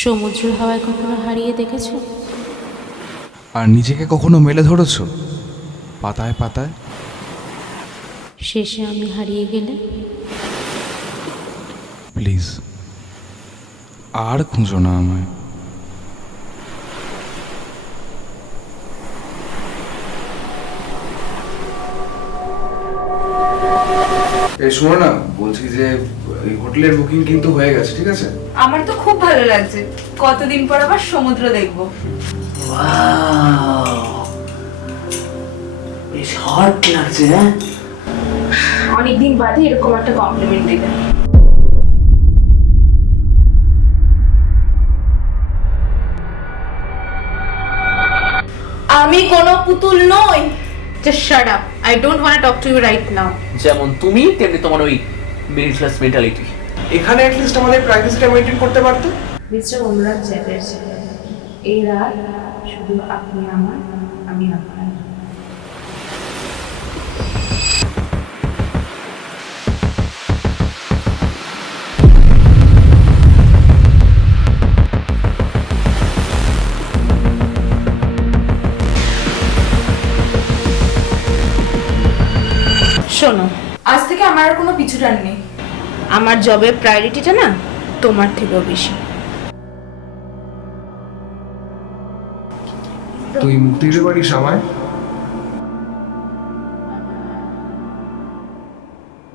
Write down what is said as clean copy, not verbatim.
সমুদ্র হাওয়ায় কখনো হারিয়ে দেখেছো? আর নিজেকে কখনো মেলে ধরেছো পাতায় পাতায়? শেষে আমি হারিয়ে গেলে প্লিজ আর খুঁজো না আমায়। এই শোনো না, বলছি যে এই হোটেলের বুকিং কিন্তু হয়ে গেছে, ঠিক আছে? আমার তো খুব ভালো লাগছে, কতদিন পর আবার সমুদ্র দেখবো। বেশ হট লাগছে। হ্যাঁ, অনেকদিন বাদে এরকম একটা কমপ্লিমেন্ট দিলে। আমি কোনো পুতুল নই। Just shut up. I don't want to talk to you right now. যেমন তুমি তেমনি তোমার ওই মিডল ক্লাস মেন্টালিটি। এখানে অ্যাটলিস্ট আমাদের প্রাইভেসিটা মেইনটেইন করতে পারতো। মিস্টার অনুরাগ চ্যাটার্জি, এই রাত শুধু আপনি আমার, আমি আপনার। শোনো, আজ থেকে আমার আর কোনো পিছুটান নেই। আমার জবের প্রায়োরিটিটা না তোমার থেকেও বেশি। তুই মুক্তি দিতে পারিস আমায়?